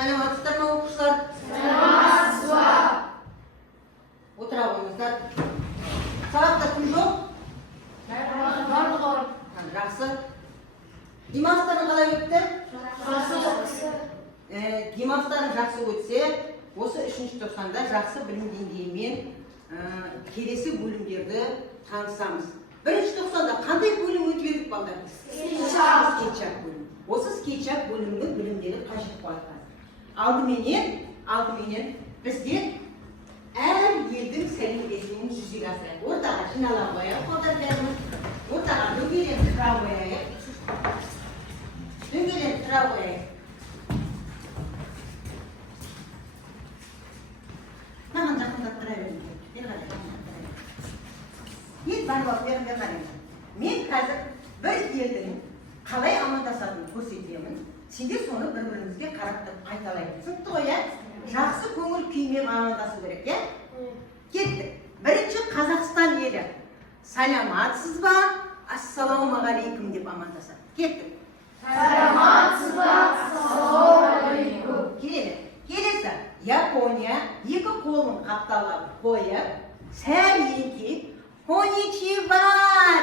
Саламатсыздар ма оқушылар? Саламатсыз ба? Отыра қойыңыздар. Сабақта кім жоқ? Барлығы. Жақсы. Демалыстарың қалай өтті? Жақсы. Демалыстарың жақсы өтсе, осы 3-ші тоқсанда жақсы білім деңгейімен келесі бөлімдерді танысамыз. 1-ші тоқсанда қандай бөлім өтіп едік балдар? Скетчап бөлім. Осы скетчап бөлімнің білімдері қажет болады. Алдыменен біздер әр елдің сәлемдесуін жүзеге асырайық. Ортаға жинала қояйық, қолдар бәріміз. Ортаға дөңгелек тұра қояйық. Дөңгелек тұра қояйық. Маған жақындап тұра беріңіздер. Ет бар болып беріңдер қараңыздар. Мен қазір бір елдің қалай амандасатынын көрсетемін. Сендер соны бір-бірімізге қарап қайталайық. Түсінікті ғой, жақсы көңіл күймен амандасу керек, Кеттік. Бірінші Қазақстан елі. Саламатсыз ба? Ассалаумағалейкум деп амандасады. Кеттік. Саламатсыз ба? Ассалаумағалейкум. Келесі. Япония екі қолын қапталап қойып, сәл еңкейіп, коничива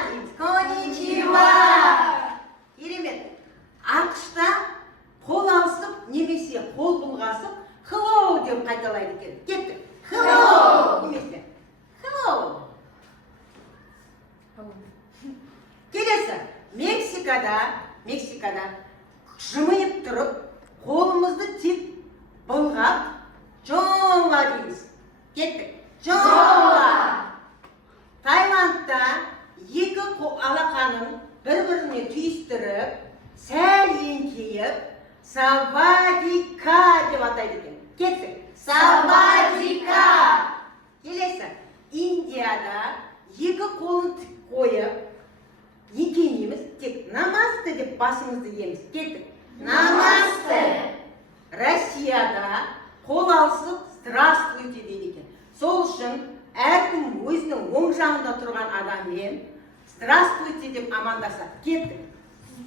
дейді. Коничива. Керемет. ақш-та қол алысып, немесе қол бұлғасып, hello деп қайталайды екен. Кеттік. Hello. Немесе. Hello. Келесі. Мексикада жымиып тұрып, қолымызды тек бұлғап, Джонға дейміз. Кеттік. Джонға. Тайландта екі алақанын бір-біріне түйістіріп, сәл еңкейіп, савадика деп атайды екен. Кеттік. Савадика. Келесі. Индияда екі қолын тік қойып, еңкеймейміз, тек намасте деп басымызды иеміз. Кеттік. Намасте. Россияда қол алысып, здравствуйте дейді екен. Сол үшін әркім өзінің оң жағында тұрған адаммен здравствуйте деп амандасады. Кеттік.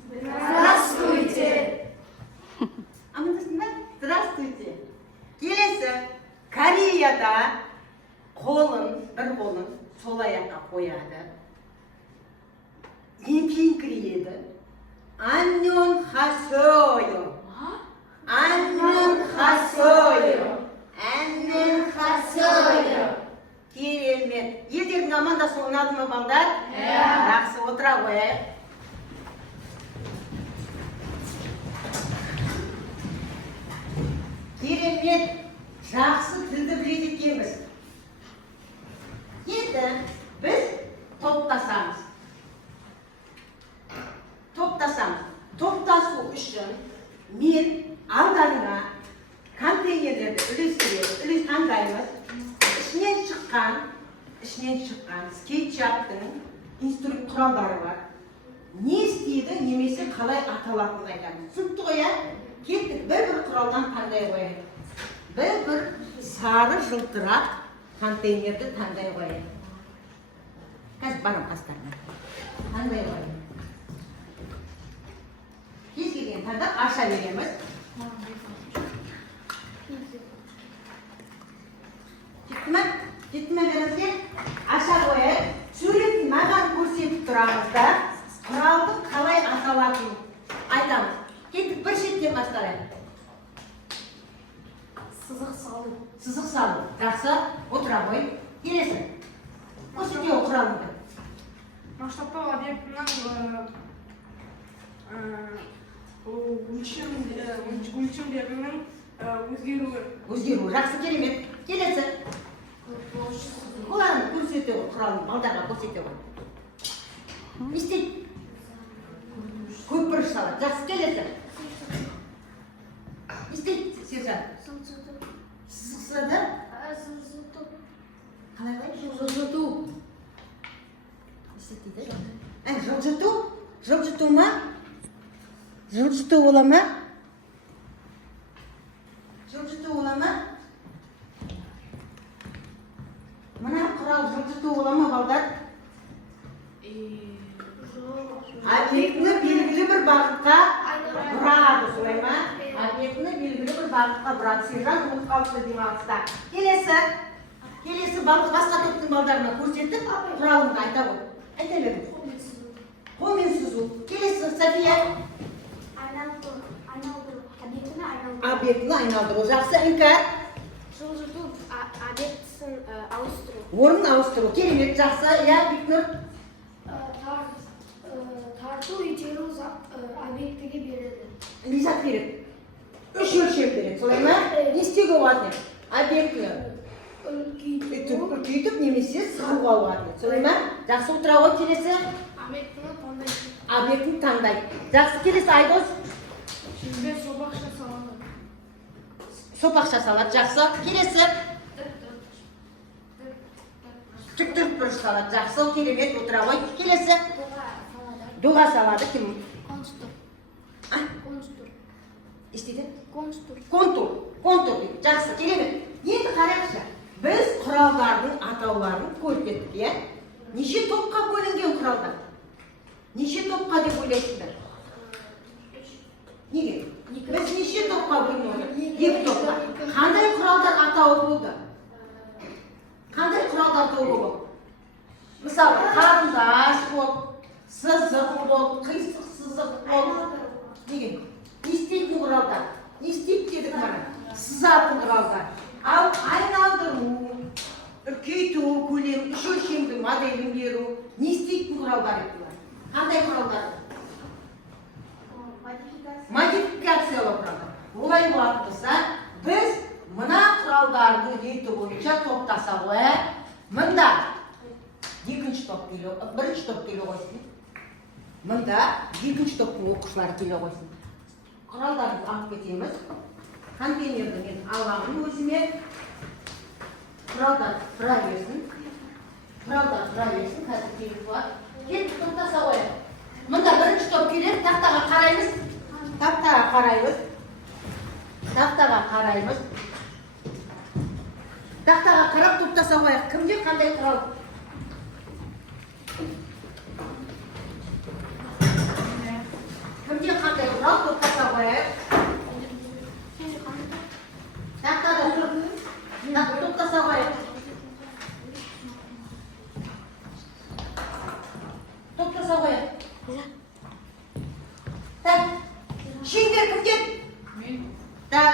Здравствуйте. Амандастың ба? Здравствуйте. Келесі. Кореяда бір қолын сол аяққа қояды. Еңкейіңкірейеді. Аннён хасойо. Аннён хасойо. Аннён хасойо. Керемет. Елдердің амандасуы ұнады ма балдар? Жақсы, отыра қояйық. Керемет. Жақсы тілді біледі екенбіз. Енді біз топтасамыз. Топтасу үшін мен алдарына контейнерлерді үлес таңдаймыз. Ішінен шыққан скетчаптың құралдары бар. Не істейді, немесе қалай аталатынын айтамыз. Түсінікті ғой, кеттік, бір құралдан таңдай қояйық. Бір сары жылтырақ контейнерді таңдай қояйық. Қазір барым қастарына. Таңдай қояйық. Кез келген таңдап аша береміз. Жетті ме беріңізге? Аша қояйық. Суретін маған көрсетіп тұрамыздар. Құралдың қалай аталатынын айтамыз. Кеттік, бір шеттен бастайық. Сызық салу. Жақсы, отыра қой. Келесі. Көрсетеу құралыңды. Масштабтау объектінің өлшемдерінің өзгеруі. Жақсы, керемет. Келесі. Қоларын көрсетеу құралын балдарға көрсетеу. Не істейді? Көпір салады. Жақсы, келесі. Не істейді, сержант? Сызықсады? Қалай қой? Жылжыту. Жылжыту? Жылжыту ма? Жылжыту ола ма? Жылжыту ола ма? Мына құрал жылжыту ола ма, балдар? Объектіні белгілі бір бағытқа бұрады, солай ма? объектіні белгілі бір бағытқа бұрады. Сержан ұмытып қалыпты демалыста. Келесі басқа топтың балдарына көрсетіп, құралымды айта ғой. Айта беріңіз. Қолмен сызу. Келесі София. Айналдыру. Объектіні айналдыру. Жақсы, Іңкәр. Жылжыту. Объектісін ауыстыру. Орнын ауыстыру. Керемет, жақсы. Бекнұр. Тарту итеру объектіге береді. Лизат береді. Үш өлшем береді. Солай ма? Не істеуге болады? Объектіні үлкейтіп немесе сығуға болады. Солай ма? Жақсы, отыра ғой. Келесі. Объектіні таңдайды. Жақсы, келесі Айдос. Жүзбе сопақша салады. Сопақша салады. Жақсы. Келесі. Түк бұрыш салады. Жақсы, керемет, отыра ғой. Келесі. Доға салады. Кім? Конструр. Естеді? Конструр. Контур дейді. Жақсы, керемет. Енді қарайықшы. Біз құралдардың атауларын көріп кеттік, Неше топқа бөлінген құралдар? Неше топқа деп ойлайсыздар? Неге? Біз неше топқа бөлінген? 2 топқа. Қандай құралдар атауы болды? Қандай құралдар тобы болды? Мысалы, қарындаш болды, сызық болды, қисық сызық болды. Неге? Не істейтін құралдар? Не істейді дедік мана? Сызатын құралдар. Ал айналдыру, үлкейту, көлем, үш өлшемді моделін беру, не істейтін құралдар еді? Қандай құралдар? Модификациялау құралдар. Олай болатын болса, біз мына құралдардың реті бойынша топтаса қояйық. Мында екінші топ келе, бірінші топ келе қойсын. Мында екінші топтың оқушылары келе қойсын. Құралдарды алып кетеміз. Контейнерді мен аламын өзіме. Құралдар тұра берсін. Қазір келіп бар. Келіп топтаса қояйық. Мында бірінші топ келеді, тақтаға қараймыз. Тақтаға қарап топтаса қояйық. Кімде қандай құрал? Кімде қандай құрал топтаса қояйық? Тақтада тұр. Топтаса қояйық. Топтаса қояйық. Так, шеңбер кімде? Так,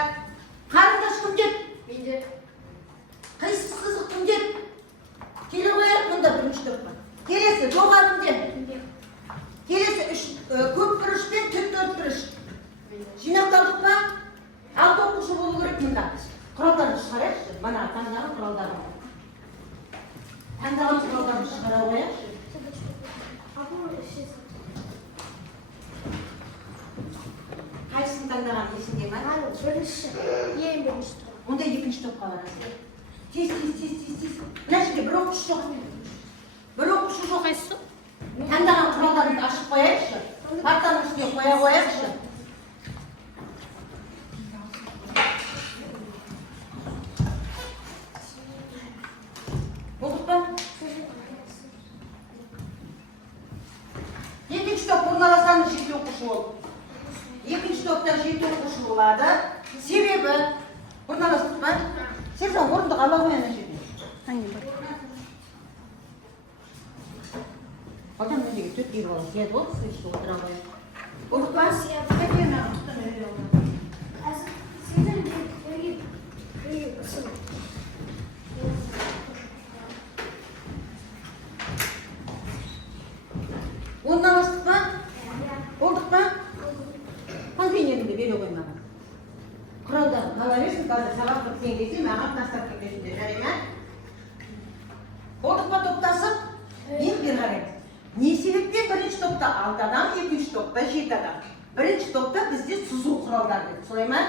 қарындаш кімде? Менде. Қисық сызық кімде? Келе қояйық мұнда бірінші топқа. Келесі доға кімде? Келесі көп бұрыш пен төрт бұрыш. Жинақталдық па? 6 оқушы болу керек мұнда. Құралдарды шығарайықшы. Мана таңдаған құралдарды. Таңдаған құралдарды шығара қояйықшы. Қайсысын таңдаған есіңде ма? Бірінші. Ең бірінші топ. Онда екінші топқа барасыз. Тез. Мына жерде бір оқушы жоқ. Бір оқушы жоқ айсыз. Таңдаған құралдарды ашып қояйықшы. Партаның үстіне қоя қояйықшы. Болдық па? Екінші топ орналасаңыз 7 оқушы болды. Екінші топта 7 оқушы болады. Себебі орналастық па? Сержан орындық ала қой ана жерде. Адам мендегі 4 ер бала сияды ғой, сіз отыра қояйық. Болдық па? Орналастық па? Болдық па? Контейнерімді бере қой маған. Құралдарын ала берсін, қазір сабақ біткен кезде маған тастап кетесіңдер, жарай ма? Болдық па топтасып? Мен бері қараймыз. Не себептен бірінші топта 6 адам, екінші топта 7 адам. Бірінші топта бізде сызу құралдар деді, солай ма?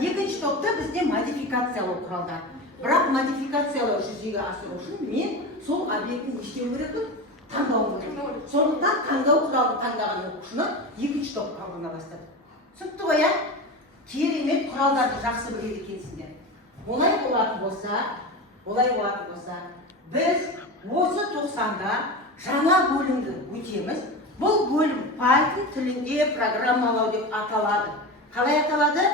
Екінші топта бізде модификациялау құралдар. Бірақ модификациялау жүзеге асыру үшін мен сол объектін ештеу керекпін, таңдауым керек. Сондықтан таңдау құралын таңдаған оқушыны екінші топқа орналастырды. Түсінікті ғой, керемет құралдарды жақсы біледі екенсіңдер. Олай болатын болса, біз осы 90-да жаңа бөлімді өтеміз. Бұл бөлім Python тілінде программалау деп аталады. Қалай аталады?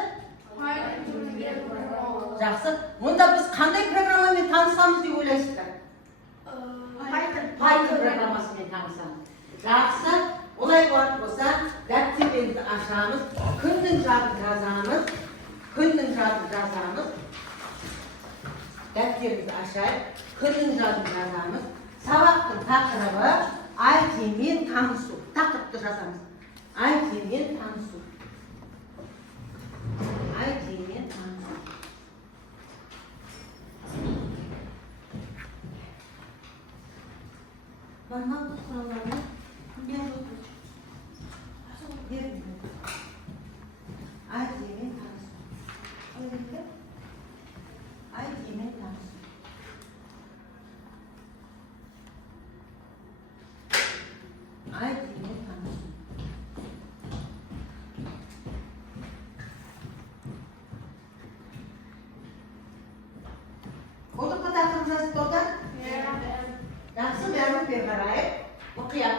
Жақсы. Онда біз қандай программамен танысамыз деп ойлайсыздар? Python программасымен танысамыз. Жақсы. Олай болатын болса, дәптерімізді ашамыз, күннің жадын жазамыз. Дәптерімізді ашайық, күннің жадын жазамыз. Сабақтың тақырыбы IT-мен танысу. Тақырыпты жазамыз. IT-мен танысу. Барма бұл құраларына күнде отырып. IT-мен танысу. IT-мен танысу. Oldu mu takımınız burada? Жақсы, бәрімізге қарайық. Мұқият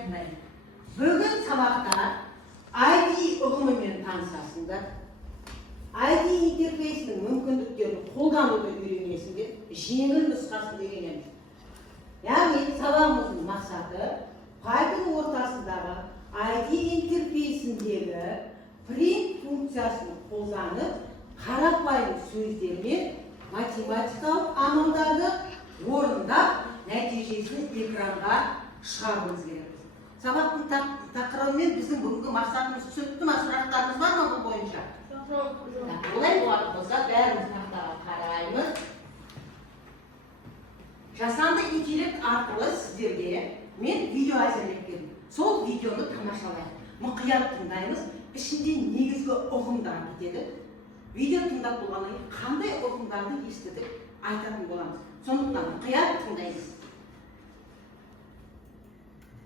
тыңдаймыз. Бүгін сабақта IT ұғымымен танысасыңдар. IT интерфейсінің мүмкіндіктерін қолдануды үйренесіңдер. Жеңіл нұсқасын үйренеміз. Яғни сабағымыздың мақсаты Python ортасындағы IT интерфейсіндегі print функциясын қолданып, қарапайым сөздермен математикалық амалдарды орындап, нәтижесін экранға шығаруымыз керек. Сабақтың тақырыбымен біздің бүгінгі мақсатымыз түсінікті ме? Сұрақтарымыз бар ма бұл бойынша? Олай болатын болса, бәріміз тақтаға қараймыз. Жасанды интеллект арқылы сіздерге мен видео әзірлеп келдім. Сол видеоны тамашалайық. Мұқият тыңдаймыз. Ішінде негізгі ұғымдар кетеді. Видео тыңдап болғаннан кейін қандай ұғымдарды естідік айтатын боламыз. Сондықтан мұқият тыңдаймыз.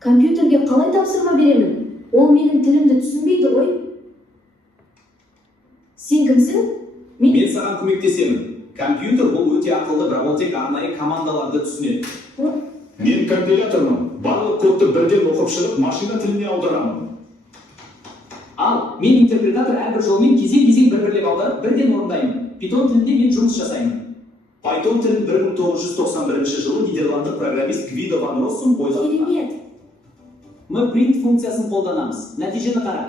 Компьютерге қалай тапсырма беремін? Ол менің тілімді түсінбейді ғой. Сен кімсің? Мен саған көмектесемін. Компьютер бұл өте ақылды, бірақ ол тек арнайы командаларды түсінеді. Мен компилятормын. Барлық кодты бірден оқып шығып, машина тіліне аударамын. Ал мен интерпретатор, әрбір жолмен кезең-кезең бір-бірлеп аударып, бірден орындаймын. Python тілінде мен жұмыс жасаймын. Python тілін 1991 жылы нидерландық программист Гвидо ван Россум ойлаған. Керемет. Мы print функциясын қолданамыз. Нәтижені қара.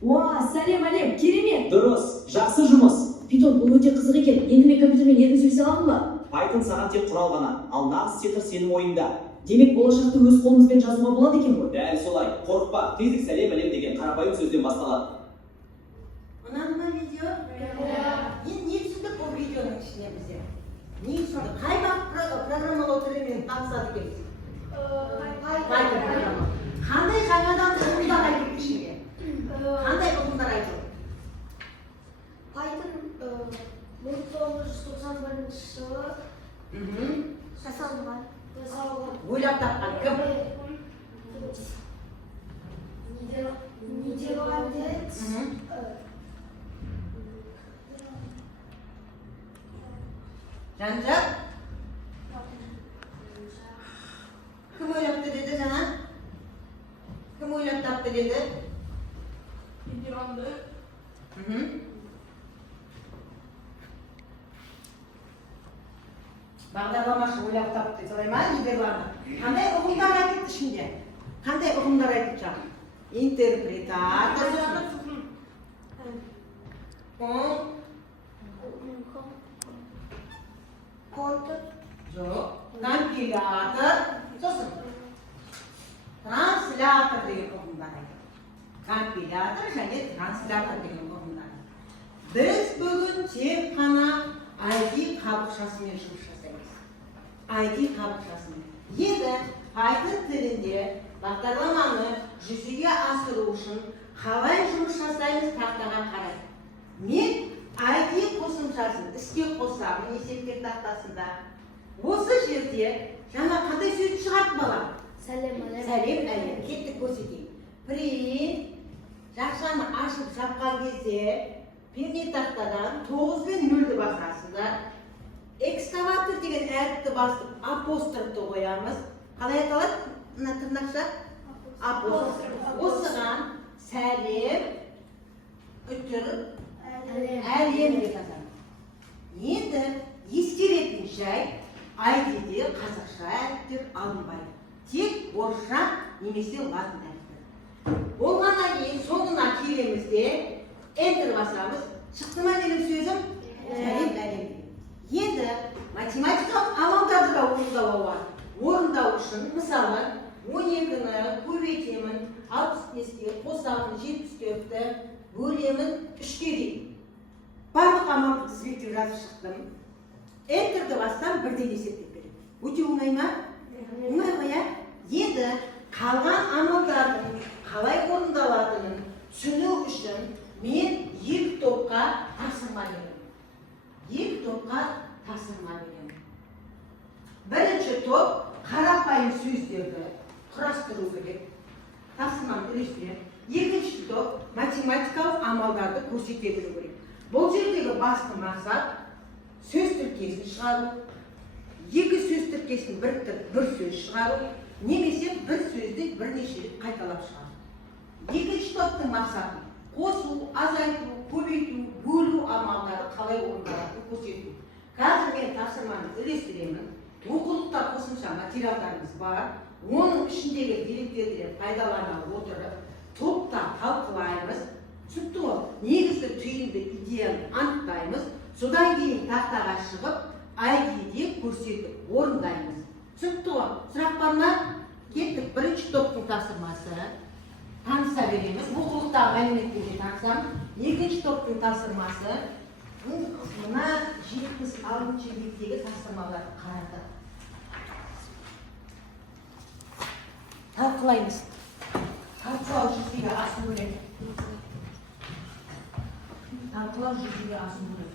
Уа, сәлем әлем, керемет. Дұрыс, жақсы жұмыс. Python бұл өте қызық екен. Енді мен компьютермен еркін сөйлесе аламын ба? Python саған тек құрал ғана, ал нағыз сиқыр сенің ойында. Демек болашақты өз қолымызбен жазуға болады екен ғой. Дәл солай. Қорықпа, тезік сәлем әлем деген қарапайым сөзден басталады. Ұнады ма видео? Енді не түсіндік бұл видеоның ішіне бізде? Не түсіндік? Қай программалау тілімен танысады екенбіз? Python программа. Қандай жаңадан ұғымдар айтылды ішінде? Қандай ұғымдар айтылды? Python 1991 жылы жасалған. Ойлап тапқан кім? Нидерландец. Жан-Жак? Кім ойлапты деді жаңа? Кім ойлап тапты деді? Нидерланды. Бағдарламашы ойлап тапты, солай ма, Нидерланды? Қандай ұғымдар айтылды ішінде? Қандай ұғымдар айтылды жаңа? Интерпретатор. Контур. Жоқ. Компилятор. Сосын. Транслятор деген ұғымдар айтылды. Компилятор және транслятор деген ұғымдар. Біз бүгін тек қана ID қабықшасымен жұмыс жасаймыз. ID қабықшасымен. Енді Python тілінде бағдарламаны жүзеге асыру үшін қалай жұмыс жасаймыз тақтаға қарай. Мен ID қосымшасын іске қосамын есептер тақтасында. Осы жерде жаңа қандай сөз шығарды бала? Сәлем әлем. Сәлем әлем. Кеттік көрсетейін. Print жақшаны ашып жапқан кезде пернетақтадан 9 пен 0-ді басасыздар. Экскаватор деген әріпті басып апострофты қоямыз. Қалай аталады? Мына тырнақша? Апостроф. Осыған сәлем, үтір, Әлем деп аталады. Енді ескеретін жай, ID'де қазақша әріптер алынбайды. Тек орысша немесе латын әріптері. Болғаннан кейін соңына келеміз де Enter басамыз. Шықты ма менің сөзім? Әлем. Енді математикалық амалдарды орындау үшін, мысалы, 12-ні көбейтемін, 65-ке қосамын, 74-ті бөлемін 3-ке дейін. Барлық амалды тізбектеп жазып шықтым. Enter'ді бастан бірден есептеп береді. Өте оңай ма? Оңай ма, иә? Енді қалған амалдардың қалай орындалатынын түсіну үшін мен 2 топқа тапсырма беремін. Бірінші топ қарапайым сөздерді құрастыру керек. Тапсырманы үлестірем. Екінші топ математикалық амалдарды көрсете білу керек. Бұл жердегі басты мақсат сөз тіркесін шығару, 2 сөз тіркесін біріктіріп бір сөз шығару, немесе бір сөзді бірнеше рет қайталап шығару. Екінші топтың мақсаты қосу, азайту, көбейту, бөлу амалдары қалай орындалатынын көрсету. Қазір мен тапсырманы үлестіремін. Оқулықта қосымша материалдарымыз бар. Оның ішіндегі деректерді пайдалана отырып, топта талқылаймыз. Түсінікті ғой, негізгі түйінді идеяны анықтаймыз. Содан кейін тақтаға шығып, ID'де көрсетіп орындаймыз. Түсінікті ғой, сұрақ бар ма? Кеттік, бірінші топтың тапсырмасы. Таныса береміз. Оқулықтағы мәліметтерге танысам. Екінші топтың тапсырмасы. Мына 76-шы беттегі тапсырмаларды қарады. Талқылаймыз. Талқылау жүзеге асу керек. Талқылау жүзеге асу керек.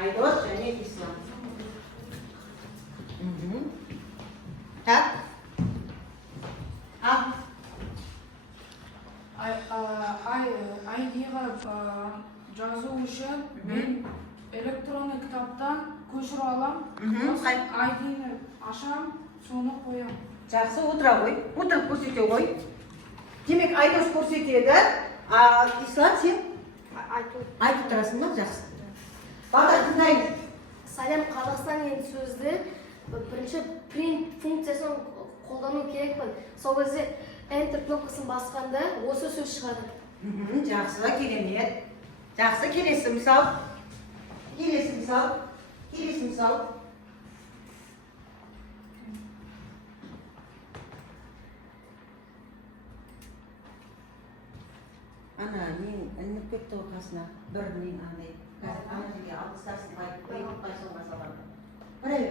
Айдос және ислам. Так? ID'ға жазу үшін мен электронный кітаптан көшіріп алам. ID'ні ашам, соны қоям. Жақсы, отыра ғой. Отырып көрсете ғой. Демек, Айдос көрсетеді. Ислам, сен? Айтып тұрасың ба? Жақсы. Бағдар, тыңдаймыз. Сәлем, Қазақстан деген сөзді бірінші print функциясын қолдану керекпін. Сол кезде Enter кнопкасын басқанда осы сөз шығады. Жақсы, керемет. Жақсы, келесі мысал. Ана, мен ілініп кетті ғой қасына. Бірінен андай. Қазір ана жерге алғыстарсын байсалға салады. Бара бер.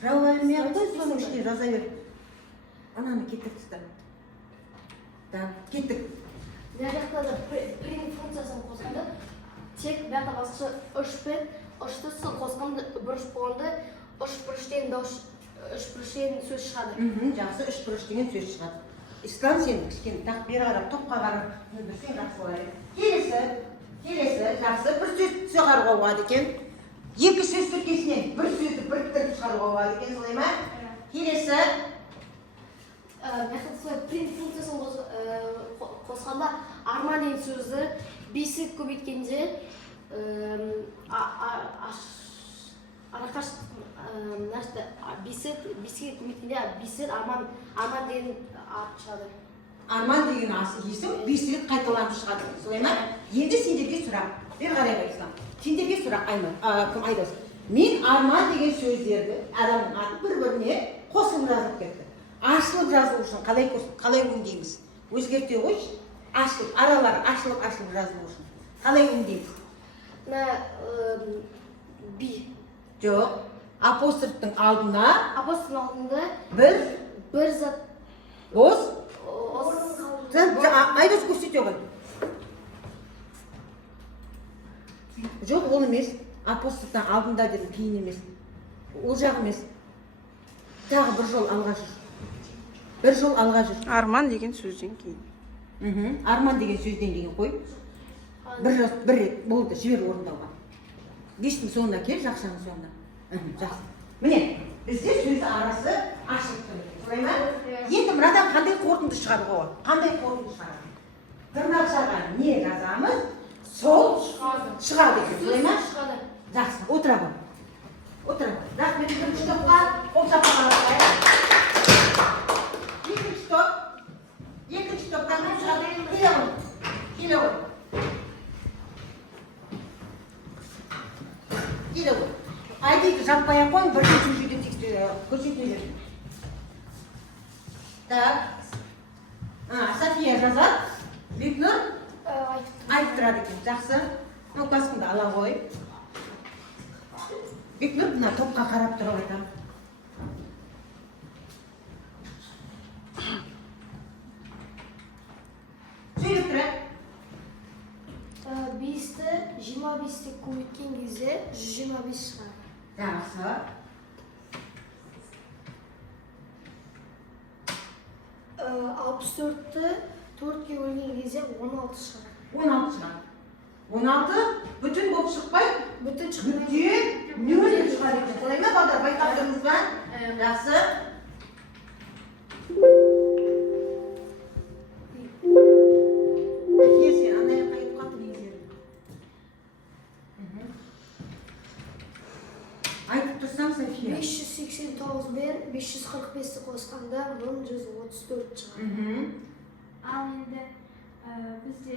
Жауап әлмей қой, соның ішіне жаза бер. Ананы кеттік тұста. Да, кеттік. Мына жақта да print функциясын қосқанда тек бәрі басқаша 3-пен 3-ті сын қосқанда бұрыш болғанда 3 бұрыш деген сөз шығады. Жақсы, 3 бұрыш деген сөз шығады. ислам сен кішкене тақ бері қарап топқа қарап түсіндірсең жақсы болар еді. Келесі жақсы бір сөз шығаруға болады екен. Екі сөз тіркесінен бір сөзді біріктіріп шығаруға болады екен, солай ма? Келесі print функциясын қосқанда арман деген сөзді бесет көбейткенде беске көбейткенде бесет арман деген ат шығады. арман деген есім 5 рет қайталанып шығады, солай ма? Енді сендерге сұрақ. Бері қарай Ислам. Сендерге сұрақ кім Айдос? Мен арман деген сөздерді адамның аты бір-біріне қосылып жазып кетті. Ашылып жазу үшін қалай өңдейміз? Өзгерте қойшы. Ашылып, аралары ашылып жазу үшін. Қалай өңдейміз? Жоқ. Апострофтың алдына бір зат бос Айдос көрсете ғой. Жоқ, ол емес. Апострофтан алдында дедім, кейін емес. Ол жақ емес. Тағы бір жол алға жүр. Арман деген сөзден кейін. Арман деген сөзден кейін қой. Бір рет болды, жібер орындауға. Бестің соңына кел, жақшаның соңына. Жақсы. Міне, бізде сөзі арасы ашылып тұр. Солай ма? Енді мынадан қандай қорытынды шығаруға болады? Қандай қорытынды шығарамыз? Тырнақшаға не жазамыз? Сол шығады екен. Солай ма? Жақсы, отыра ғой. Рахмет, бірінші топқа қол шапалақ қойайық. Екінші топтан кім шығады? Келе ғой. Айдейді жаппай-ақ қойын, бірінші жүйде көрсетмелер. Так. София жазады. Бекнұр айтып тұрады екен. Жақсы. Классыңды ала қой. Бекнұр мына топқа қарап тұрып айтам. Сөйлеп тұрады. 5-ті 25-те көбейткен кезде 125 шығады. Жақсы. 64-ті 4-ке бөлген кезде 16 шығады. 16 шығады. 16 бүтін болып шықпай, Бүтін шығады. нөл шығады екен. Солай ма, балдар? Байқап тұрмыз ба? Жақсы. Сен андай қайып қалды негіздері. Айтып тұрсам, София. 589 мен 545-ті қосқанда 1134 шығады. Ал енді бізде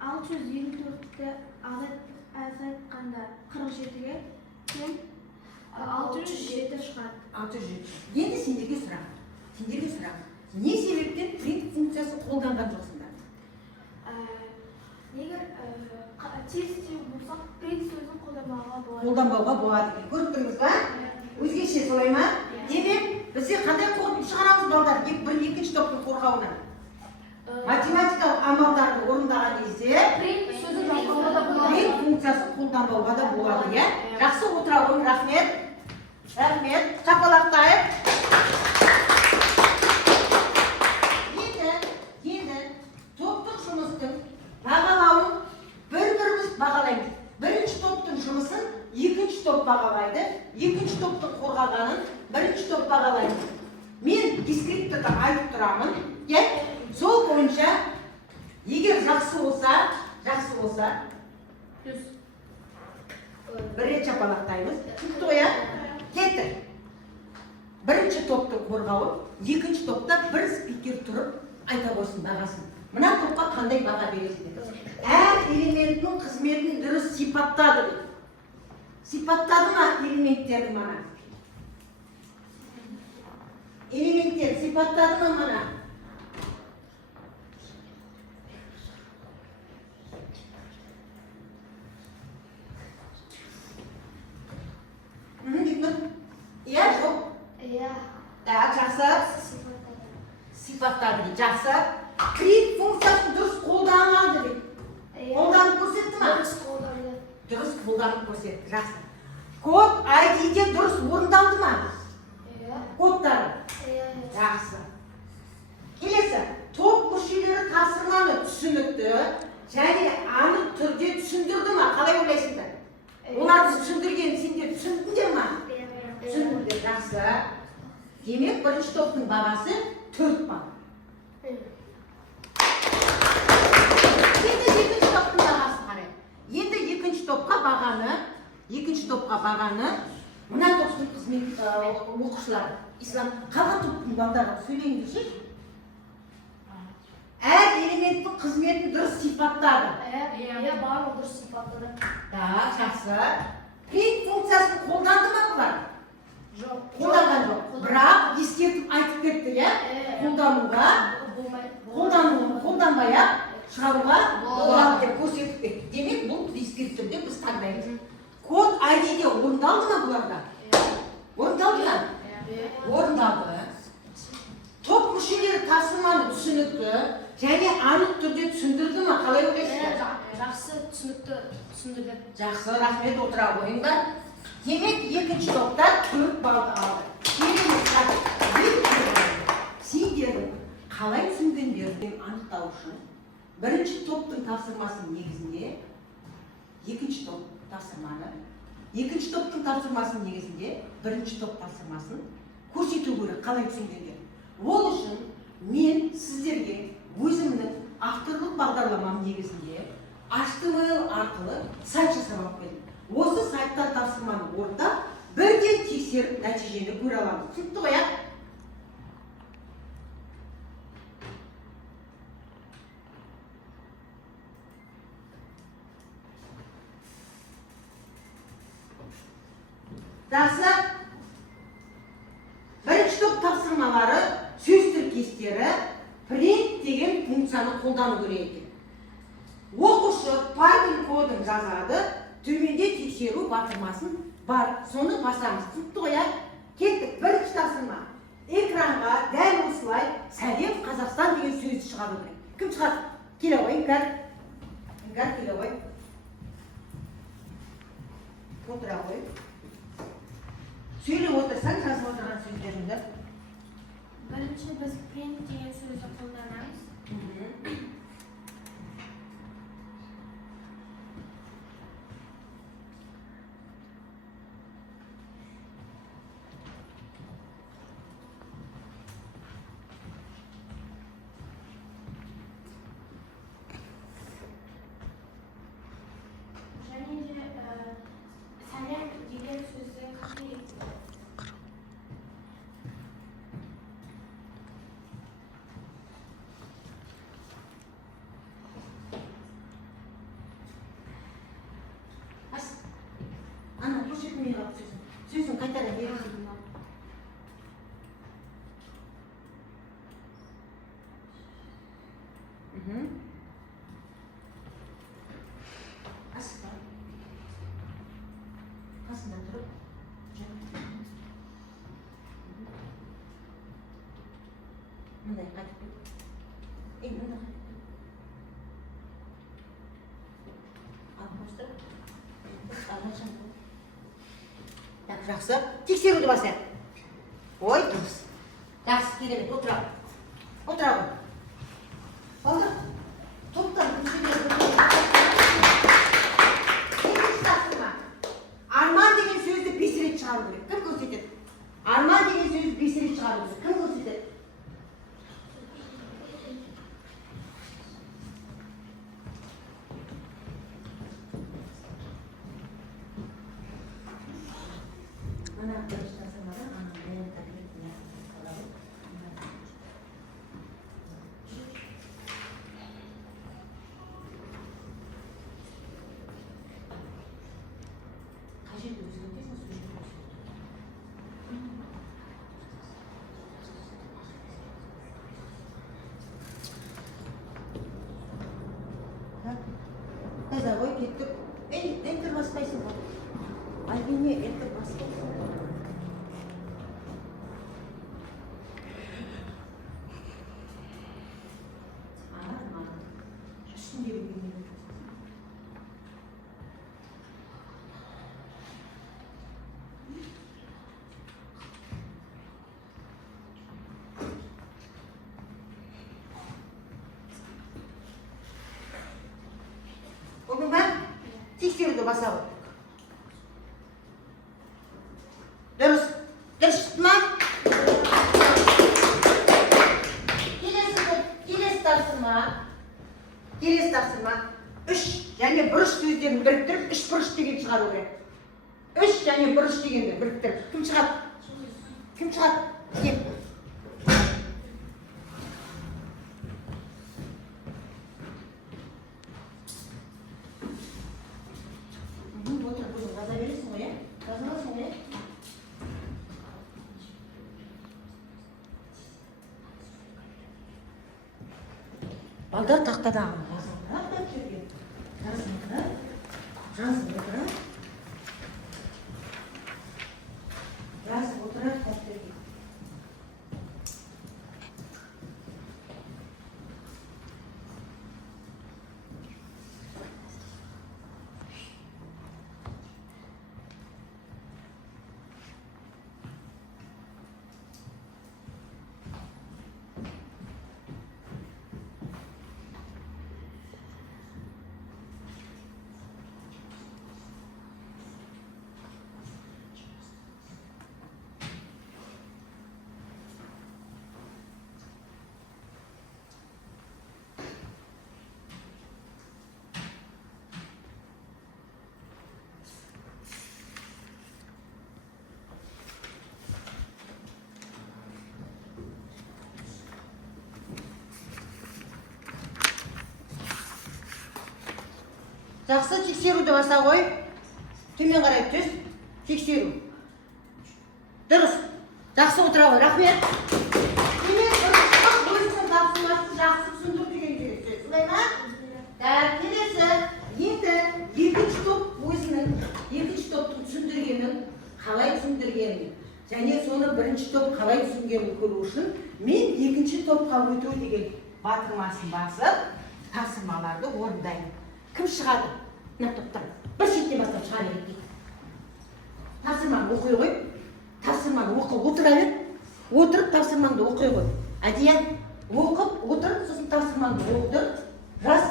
654-ті азайтқанда 47-ге тең 607 шығады. 607. Енді сендерге сұрақ. Не себептен print функциясы қолданған жоқсыңдар? Егер тез болсақ, print сөзін қолданбауға болады. Қолданбауға болады екен. Көріп тұрмыз ба? Өзгеше солай ма? Демек, бізде қандай қорытынды шығарамыз балдар? Екінші топтың қорғауына. Математикалық амалдарды орындаған кезде Print сөзін жазбауға да болады. print функциясы қолданбауға да болады, иә? Жақсы отыра ғой, рахмет. Шапалақтайық. Енді топтық жұмыстың бағалауын бір-біріміз бағалаймыз. Бірінші топтың жұмысын екінші топ бағалайды, екінші топтың қорғағанын бірінші топ бағалайды. Мен дескриптивті айтып тұрамын, сол бойынша егер жақсы болса, бір рет шапалақтаймыз. Күтті қоя, кетті. Бірінші топтың қорғауы, екінші топта бір спикер тұрып айта қойсын бағасын. Мына топқа қандай баға бересіздер? Әр элементінің қызметін дұрыс сипаттады. Сипаттады ма элементтерді мана? Элементтер сипаттады ма мана? Иә, жоқ? Иә. Жақсы. Сипаттады дейді. Жақсы. Print функциясын дұрыс қолданады дейді. Қолданып көрсетті ма? Дұрыс қолданып көрсетті. Жақсы. Код ID-де дұрыс орындалды ма? Иә. Кодтары. Иә. Жақсы. және анық түрде түсіндірді ма? Қалай ойлайсыңдар? Оларды түсіндірген сендер түсіндіңдер ма? Түсіндіңдер, жақсы. Демек, бірінші топтың бағасы 4 балл. Енді екінші топтың бағасы қарай. Енді екінші топқа бағаны мына топтың қызмет оқушылары. Ислам қалған топтың балдары сөйлейіңдерші. Әр элементтің қызметін дұрыс сипаттады. Барлығы дұрыс сипаттады. Так, жақсы. Print функциясын қолданды ма бұлар? Жоқ. Қолданған жоқ. Бірақ ескертіп айтып кетті, иә? Қолдануға, қолданбай-ақ шығаруға болады деп көрсетіп кетті. Демек, бұл ескертуді біз таңдаймыз. Код ID-де орындалды ма бұларда? Орындалды ма? Орындалды. Топ мүшелері тапсырманы түсінікті және анық түрде түсіндірді ма? Қалай ойлайсыздар? Жақсы түсіндірді. Жақсы, рахмет, отыра қойыңдар. Демек, екінші топта 4 балл алды. Сендердің қалай түсінгендерін анықтау үшін бірінші топтың тапсырмасының негізінде екінші топ тапсырманы, екінші топтың тапсырмасының негізінде бірінші топ тапсырмасын көрсету керек, қалай түсінгендер. Ол үшін мен сіздерге өзімнің авторлық бағдарламам негізінде HTML арқылы сайт жасап алып келдім. Осы сайттан тапсырманы орындап, бірден тексеріп нәтижені көре аламыз. Түсінікті ғой, иә? Жақсы. Бірінші топ тапсырмалары сөз тіркестері print деген функцияны қолдану керек екен. Оқушы Python кодын жазады, төменде тексеру батырмасын бар, соны басамыз. Түсінікті ғой, иә? Кеттік, бірінші тапсырма. Экранға дәл осылай сәлем Қазақстан деген сөзді шығару керек. Кім шығады? Келе ғой, Іңкәр. Іңкәр, келе ғой. Отыра ғой. Сөйлеп отырсаң, жазып отырған сөздеріңді. Бірінші біз print деген сөзді қолданамыз. Және де сәлем деген сөзді қандай Ана, көрсетмей қалып сөзін. Сөзін қайтара беріңіз. Асықпа. Қасында тұрып. Мындай қайтып кет. Мындай қайтып кет. Ал, қостыр. Так, жақсы. Тексеруді басайық. Ой, дұрыс. Жақсы, керемет, отыра. Отыра ғой. Балдар, топтан екінші тапсырма. Арман деген сөзді 5 рет шығару керек. Кім көрсетеді? Арман деген сөзді 5 рет шығару керек. Кім көрсетеді? Ана бірінші тапсырмада ана баян кабинетіне қалады. Қажет өзгертесің, сөйлеп таза ғой, кеттік. Enter баспайсың ғой. Альбине enter баспайсың. Üstünde bir bilgi. тексеруді баса қой. Дұрыс. Дұрыс шықты ма? Келесі тапсырма. Үш және бұрыш сөздерін біріктіріп, үш бұрыш деген шығару керек. Үш және бұрыш дегенді біріктіріп. Кім шығады? Кім шығады? Кеп. Отыр, бұны жаза бересің ғой, е? Жаза аласың ғой, е? Балдар тақтадағы жазыңдар дәптерге. Жазыңдар. Жазып отырады. Жазып отырады дәптерге. Жақсы, тексеруді баса қой. Төмен қарай түс. Тексеру. Дұрыс. Жақсы отыра қой. Рахмет. Демек, өзінің тапсырмасын жақсы түсіндір деген сөз. Солай ма? Келесі. Енді екінші топ өзінің екінші топтың түсіндіргенін, қалай түсіндіргенін, және соны бірінші топ қалай түсінгенін көру үшін мен екінші топқа өту деген батырмасын басып, тапсырмаларды орындаймын. Кім шығады? Мына топтан. Бір шеттен бастап шыға береді дейді. Тапсырманы оқи қой. Тапсырманы оқып отыра бер. Отырып тапсырмаңды оқи қой. Әдия оқып отырып, сосын тапсырмаңды оқып, жаз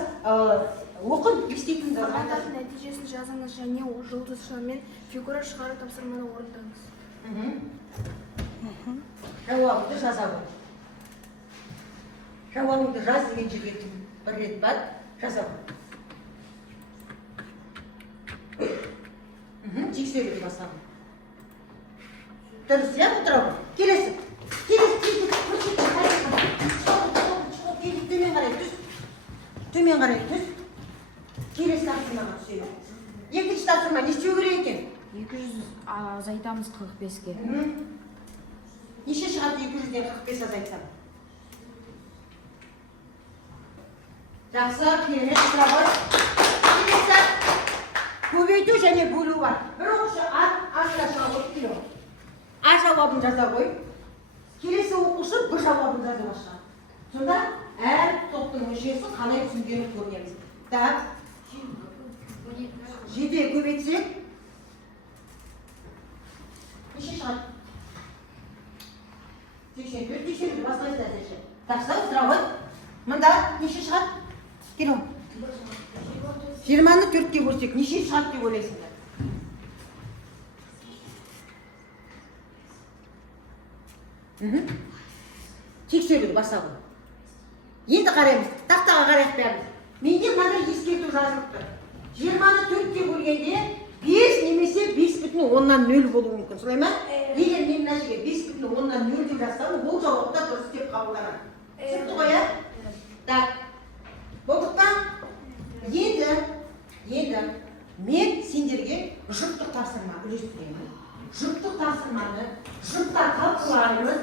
оқып еститін Қатардың нәтижесін жазыңыз және жұлдызшамен фигура шығару тапсырманы орындаңыз. Жауабыңды жаза қой. Жауабыңды жаз деген жерге бір рет бар, жаза қой. Тексеруді басамын. Дұрыс, иә, отыра қой. Келесі. Төмен қарай түс. Төмен қарай түс. Келесі тапсырмаға түседі. Екінші тапсырма не істеу керек екен? 200 азайтамыз 45-ке. Неше шығады 200-ден 45 азайтсам? Жақсы, керемет тұра қой. Келесі көбейту және бөлу бар. Бір оқушы ашыра шыға қойып келе. А жауабын жаза қой. Келесі оқушы бір жауабын жаза шыға. Сонда әр топтың мүшесі қалай түсінгенін көргенбіз. Так. 7-де көбейтсек неше шығады? 84, 84 басқайсыз әзірше. Тақса, отыра қой. Мұнда неше шығады? Келу. 20-ны 4-ке бөлсек, неше шығады деп ойлайсыңдар? Тексеруді баса қой. Енді қараймыз, тақтаға қарайық бәріміз. Менде мынандай ескерту жазылып тұр. 20-ны 4-ке бөлгенде 5 немесе 5,0 болуы мүмкін. Солай ма? Егер мен мына жерге 5,0 деп жазсам, ол жауапта дұрыс деп қабылданады. Түсінікті ғой, ә? Так. Болдық па? Енді мен сендерге жұптық тапсырма үлестіремін. Жұптық тапсырманы жұпта талқылаймыз.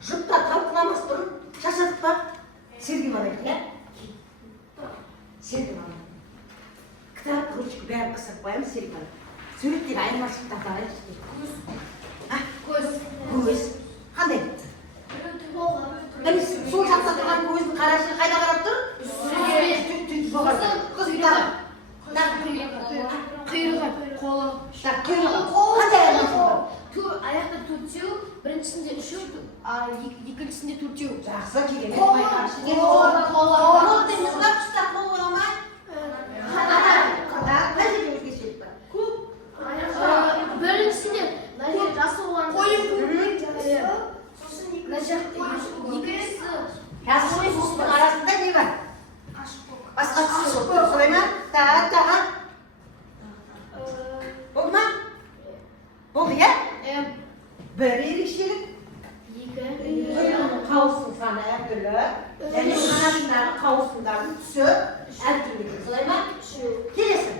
Жұпта талқыламас бұрын шашадық па? Сергей алайық, иә? Сергей алайық. Кітап, ручка бәрін қысып қоямыз, Сергей алайық. Суреттегі айырмашылықты аталайық. Көз. Қандай? Сол жақта тұрған көздің қарашы қайда қарап тұр? Құйрығы, қолы. Қандай айырмашылығы? Аяқта төртеу, бірінші біріншісінде үшеу, екіншісінде төртеу. Жақсы, керемет байқашы. Қол дейміз ба, ұста қол бола ма? Қада, қай жерде өзгешелік бар? Біріншісінде мына жерде жасы olan сосын екіншісі Жасы мен сұстың арасында не бар? Басқа түсі болып солай ма? Таған. Болды ма? Болды, иә? Бір ерекшелік. Қауыстың саны әртүрлі. Және қанатындағы қауыстыңдардың түсі әртүрлі. Солай ма? Келесі.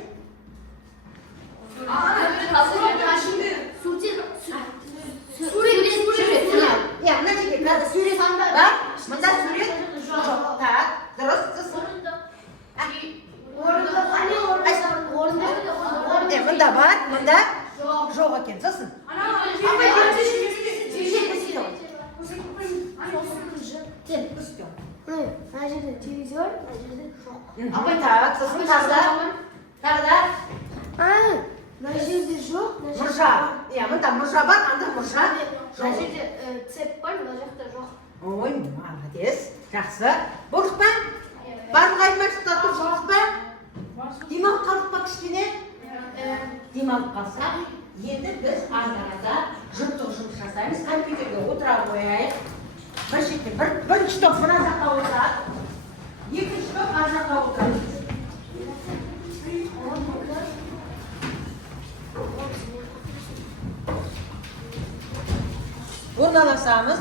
Иә, мына жерге қазір сурет бар. Мында сурет жоқ. Так, дұрыс. Мында бар, мында жоқ екен. Сосын. мына жерде телевизор, мына жерде жоқ. Абай, так, сосын тағы да. Мына жерде жоқ, Мұржа. Иә, мында мұржа бар, анда мұржа. мына жерде цеп бар, мына жақта жоқ. Ой, молодец. Жақсы. Болдық па? Барлық айырмашылықтар дұрыс болдық па? Демалып қалдық па кішкене? Демалып қалсақ, енді біз арнада жұптық жұмыс жасаймыз. Компьютерге отыра қояйық. Бір шетте, бірінші топ мына жаққа отырады. Екінші топ ар жаққа отырады. Орналасамыз,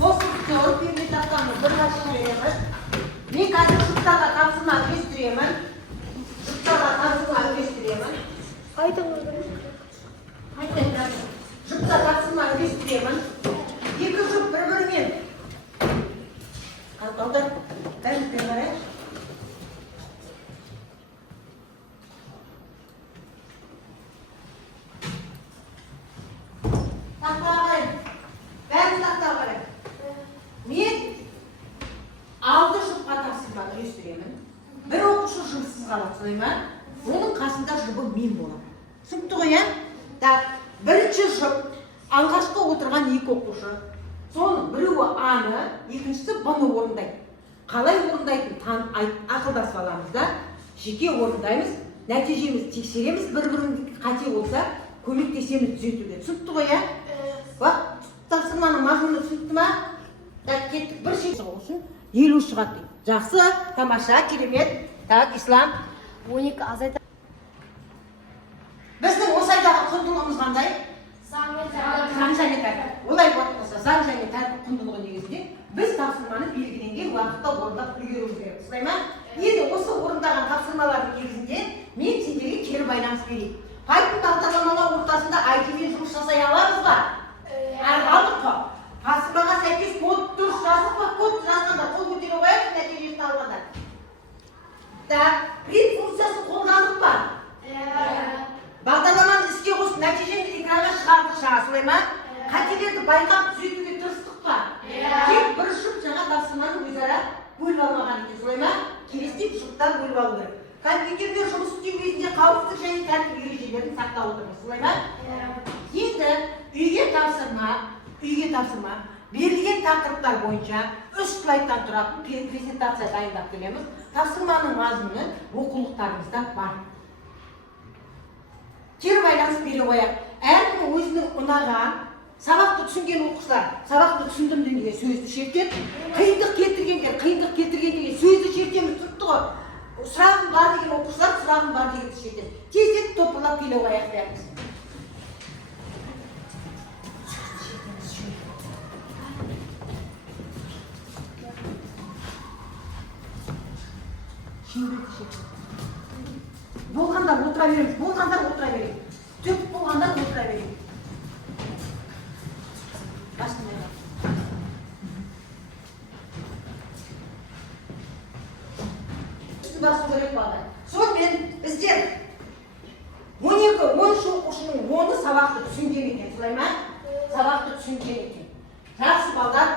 қосылып тұрып, пернетақтаны бір қашып жібереміз. Мен қазір жұптарға тапсырма үлестіремін. Жұпта тапсырма үлестіремін. Екі жұп бір-бірімен. Алдар, дәліппен қарайық. Тақтаға қарайық. Бәрін тақтаға қарайық. Мен 6 жұпқа тапсырма үлестіремін. Бір оқушы жұмыссыз қалады, солай ма? Оның қасында жұбы мен боламын. Түсінікті ғой, иә? Так, бірінші жұп алғашқы отырған екі оқушы. Соның біреуі А-ны, екіншісі Б-ны орындайды. Қалай орындайтын ақылдасып аламыз да, жеке орындаймыз, нәтижеміз тексереміз, бір-бірін қате болса, көмектесеміз түзетуге. Түсінікті ғой, иә? Бақ, тапсырманың мазмұны түсінікті ма? Так, кеттік, бір шекі olsun, 50 шығады дейді. Жақсы, тамаша, керемет. Так, ислам. 12 азайта. Біздің осы айдағы құндылығымыз қандай? Заң және тәртіп. Олай болса, заң және тәртіп құндылығы негізінде біз тапсырманы белгіленген уақытта орындап үлгеруіміз керек. Солай ма? Енді осы орындаған тапсырмалардың негізінде мен сендерге кері байланыс берейін. Python бағдарламалау ортасында IT-мен жұмыс жасай аламыз ба? Алдық қой. Тапсырмаға сәйкес код дұрыс жазып па? Код жазғанда қол көтере қояйық, нәтижесін алғанда. Так, print функциясын қолдандық па? Бағдарламаны іске қосып, нәтижені экранға шығардық жаңа, солай ма? Қателерді байқап түзетуге тырыстық па? Тек бір жұп жаңа тапсырманы өзара бөліп алмаған екен, солай ма? Келесі жұптан бөліп алу керек. Компьютерлер жұмыс істеу кезінде қауіпсіздік және тәртіп ережелерін сақтап отырмыз, солай ма? Енді үйге тапсырма берілген тақырыптар бойынша 3 слайдтан тұратын презентация дайындап келеміз. Тапсырманың мазмұны оқулықтарымызда бар. Кері байланыс бере қояйық. Әркім өзінің ұнаған, сабақты түсінген оқушылар, сабақты түсіндім дегенде сөзді шертеді. Қиындық келтіргендер сөзді шертеміз, тұтты ғой. Сұрағым бар деген оқушылар, сұрағым бар дегенді шертеді. Тез топырлап келе қояйық бәріміз. Болғандар отыра береміз, Төп болғандар отыра береміз. Басында. Үсті басу керек бағда. Сонымен біздер 12-13 оқушының 10-ы сабақты түсінген екен, солай ма? Сабақты түсінген екен. Жақсы балдар,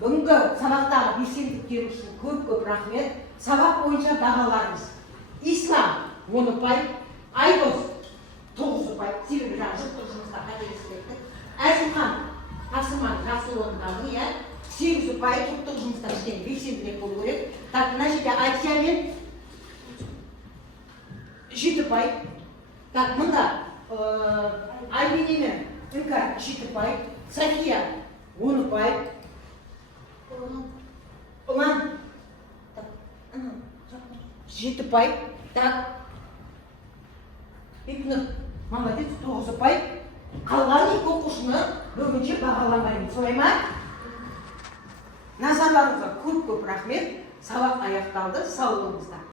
бүгінгі сабақтағы белсенділіктері үшін көп рахмет. Сабақ бойынша бағаларымыз. Ислам 10 ұпай, Айдос 9 ұпай, себебі жаңа жұптық жұмыста қателесіп кеттік. Әзімхан тасыман жақсы орындалды, иә. 8 ұпай топтық жұмыстар істен белсендірек болу керек. Так, мына жерде Айтия мен 7 ұпай. Так, мында Альбине мен Инка 7 ұпай, София 10 ұпай, Ұлан 7 ұпай. Так, Бекнұр молодец 9 ұпай. Қалған 2 оқушыны бүгінше бағаламаймын. Солай ма? Назарларыңызға көп рахмет. Сабақ аяқталды. Сау болыңыздар.